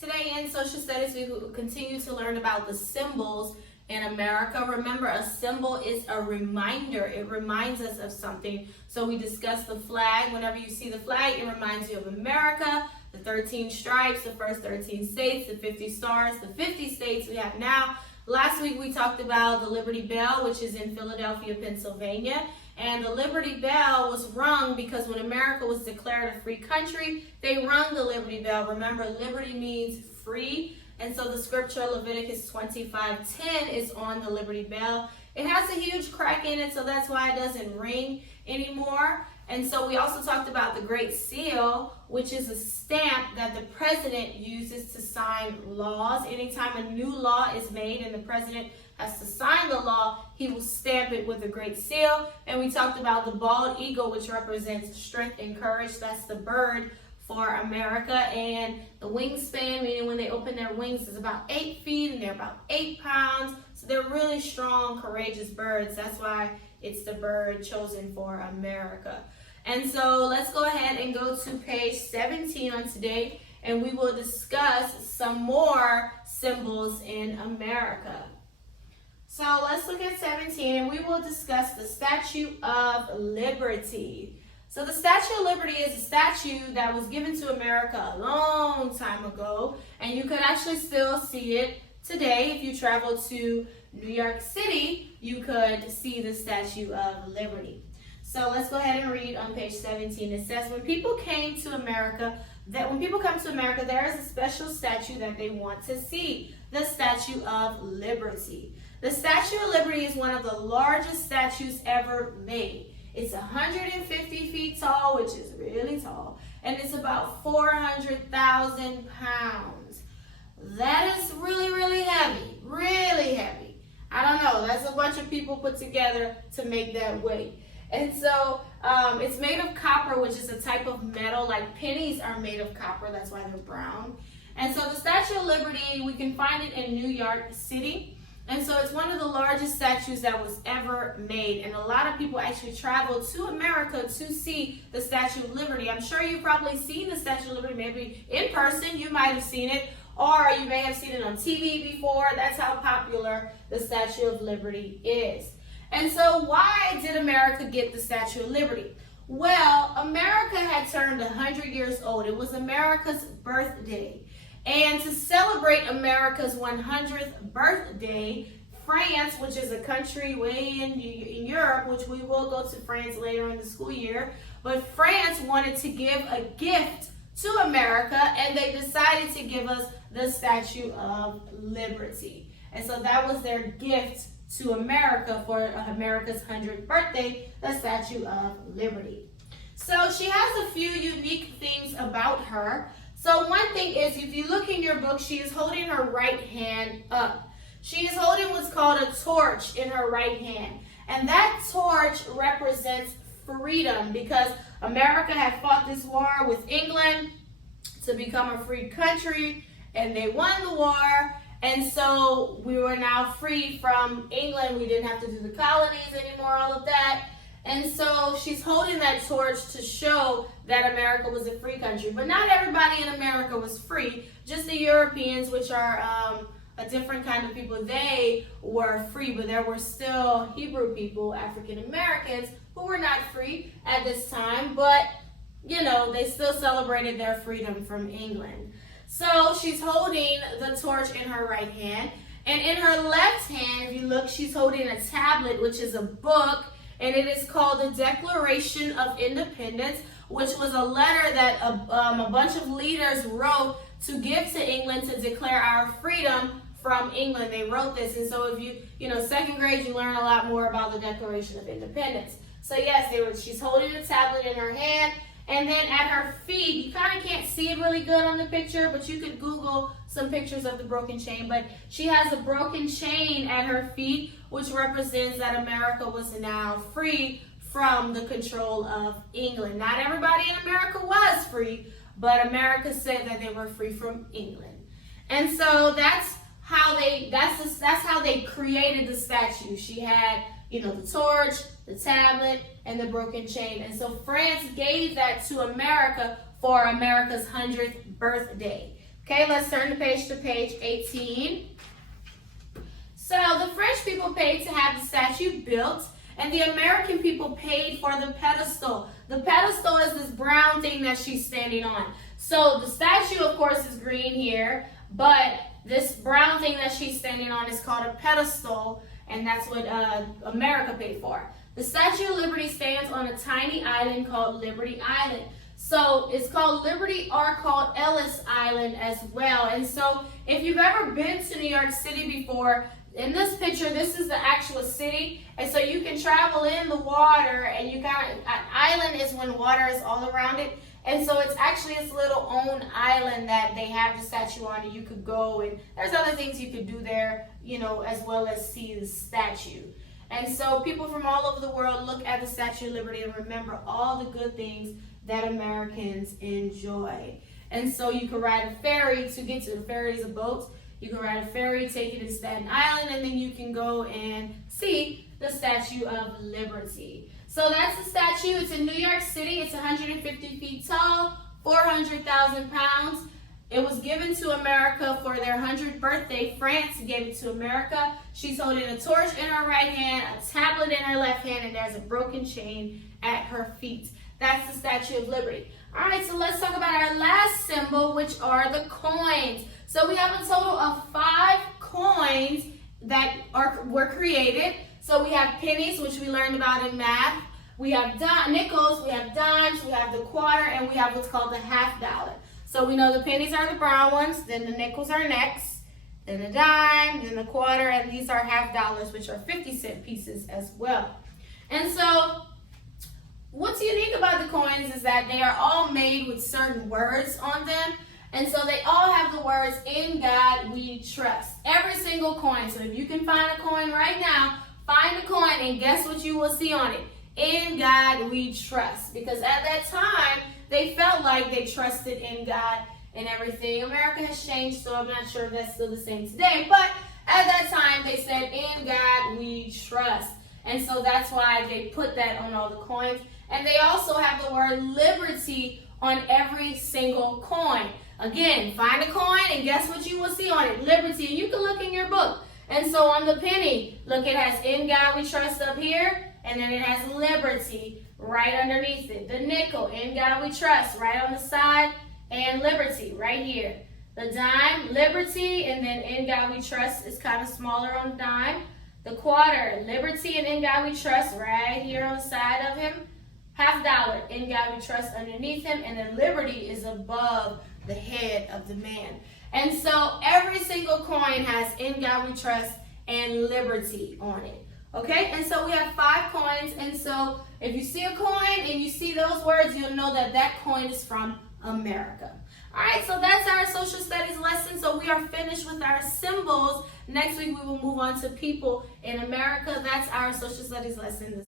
Today in Social Studies, we will continue to learn about the symbols in America. Remember, a symbol is a reminder. It reminds us of something. So we discussed the flag. Whenever you see the flag, it reminds you of America, the 13 stripes, the first 13 states, the 50 stars, the 50 states we have now. Last week we talked about the Liberty Bell, which is in Philadelphia, Pennsylvania. And the Liberty Bell was rung because when America was declared a free country, they rung the Liberty Bell. Remember, liberty means free. And so the scripture, Leviticus 25:10, is on the Liberty Bell. It has a huge crack in it, so that's why it doesn't ring anymore. And so we also talked about the Great Seal, which is a stamp that the president uses to sign laws. Anytime a new law is made and the president has to sign the law, he will stamp it with the Great Seal. And we talked about the bald eagle, which represents strength and courage. That's the bird for America. And the wingspan, meaning when they open their wings, is about 8 feet and they're about 8 pounds. So they're really strong, courageous birds. That's why it's the bird chosen for America. And so let's go ahead and go to page 17 on today, and we will discuss some more symbols in America. So let's look at 17, and we will discuss the Statue of Liberty. So the Statue of Liberty is a statue that was given to America a long time ago, and you could actually still see it today. If you travel to New York City, you could see the Statue of Liberty. So let's go ahead and read on page 17. It says, when people come to America, there is a special statue that they want to see, the Statue of Liberty. The Statue of Liberty is one of the largest statues ever made. It's 150 feet tall, which is really tall, and it's about 400,000 pounds. That is really, really heavy, really heavy. I don't know, that's a bunch of people put together to make that weight. And so it's made of copper, which is a type of metal, like pennies are made of copper, that's why they're brown. And so the Statue of Liberty, we can find it in New York City. And so it's one of the largest statues that was ever made. And a lot of people actually travel to America to see the Statue of Liberty. I'm sure you've probably seen the Statue of Liberty, maybe in person, you might have seen it, or you may have seen it on TV before. That's how popular the Statue of Liberty is. And so why did America get the Statue of Liberty? Well, America had turned 100 years old. It was America's birthday. And to celebrate America's 100th birthday, France, which is a country way in Europe, which we will go to France later in the school year, but France wanted to give a gift to America, and they decided to give us the Statue of Liberty. And so that was their gift to America for America's 100th birthday, the Statue of Liberty. So she has a few unique things about her. So one thing is, if you look in your book, she is holding her right hand up. She is holding what's called a torch in her right hand. And that torch represents freedom, because America had fought this war with England to become a free country, and they won the war. And so we were now free from England. We didn't have to do the colonies anymore, all of that. And so she's holding that torch to show that America was a free country. But not everybody in America was free. Just the Europeans, which are a different kind of people, they were free. But there were still Hebrew people, African Americans, who were not free at this time. But, you know, they still celebrated their freedom from England. So she's holding the torch in her right hand. And in her left hand, if you look, she's holding a tablet, which is a book. And it is called the Declaration of Independence, which was a letter that a bunch of leaders wrote to give to England to declare our freedom from England. They wrote this. And so if you know, second grade, you learn a lot more about the Declaration of Independence. So yes, she's holding a tablet in her hand. And then at her feet, you kind of can't see it really good on the picture, but you could Google some pictures of the broken chain. But she has a broken chain at her feet, which represents that America was now free from the control of England. Not everybody in America was free, but America said that they were free from England. And so that's how they created the statue. She had, you know, the torch, the tablet, and the broken chain. And so France gave that to America for America's 100th birthday. Okay, let's turn the page to page 18. So the French people paid to have the statue built, and the American people paid for the pedestal. The pedestal is this brown thing that she's standing on. So the statue, of course, is green here, but this brown thing that she's standing on is called a pedestal, and that's what America paid for. The Statue of Liberty stands on a tiny island called Liberty Island. So it's called Liberty or called Ellis Island as well. And so if you've ever been to New York City before, in this picture, this is the actual city. And so you can travel in the water, and you got an island is when water is all around it. And so it's actually this little own island that they have the statue on, and you could go, and there's other things you could do there, you know, as well as see the statue. And so people from all over the world look at the Statue of Liberty and remember all the good things that Americans enjoy. And so you can ride a ferry to get to the ferry is a boat. You can ride a ferry, take it to Staten Island, and then you can go and see the Statue of Liberty. So that's the statue. It's in New York City. It's 150 feet tall, 400,000 pounds. It was given to America for their 100th birthday. France gave it to America. She's holding a torch in her right hand, a tablet in her left hand, and there's a broken chain at her feet. That's the Statue of Liberty. All right, so let's talk about our last symbol, which are the coins. So we have a total of 5 coins that were created. So we have pennies, which we learned about in math. We have nickels, we have dimes, we have the quarter, and we have what's called the half dollar. So we know the pennies are the brown ones, then the nickels are next, then the dime, then the quarter, and these are half dollars, which are 50-cent pieces as well. And so what's unique about the coins is that they are all made with certain words on them. And so they all have the words, "In God we trust." Every single coin. So if you can find a coin right now, find a coin and guess what you will see on it. "In God we trust." Because at that time, they felt like they trusted in God and everything. America has changed, so I'm not sure if that's still the same today. But at that time, they said, "In God we trust." And so that's why they put that on all the coins. And they also have the word liberty on every single coin. Again, find a coin and guess what you will see on it. Liberty. And you can look in your book. And so on the penny, look, it has "In God we trust" up here. And then it has liberty right underneath it. The nickel, "In God we trust," right on the side. And liberty right here. The dime, liberty, and then "In God we trust" is kind of smaller on the dime. The quarter, liberty and "In God we trust" right here on the side of him. Half dollar, "In God we trust" underneath him. And then liberty is above the head of the man. And so every single coin has "In God we trust" and liberty on it. Okay, and so we have 5 coins, and so if you see a coin and you see those words, you'll know that that coin is from America. All right, so that's our social studies lesson. So we are finished with our symbols. Next week we will move on to people in America. That's our social studies lesson.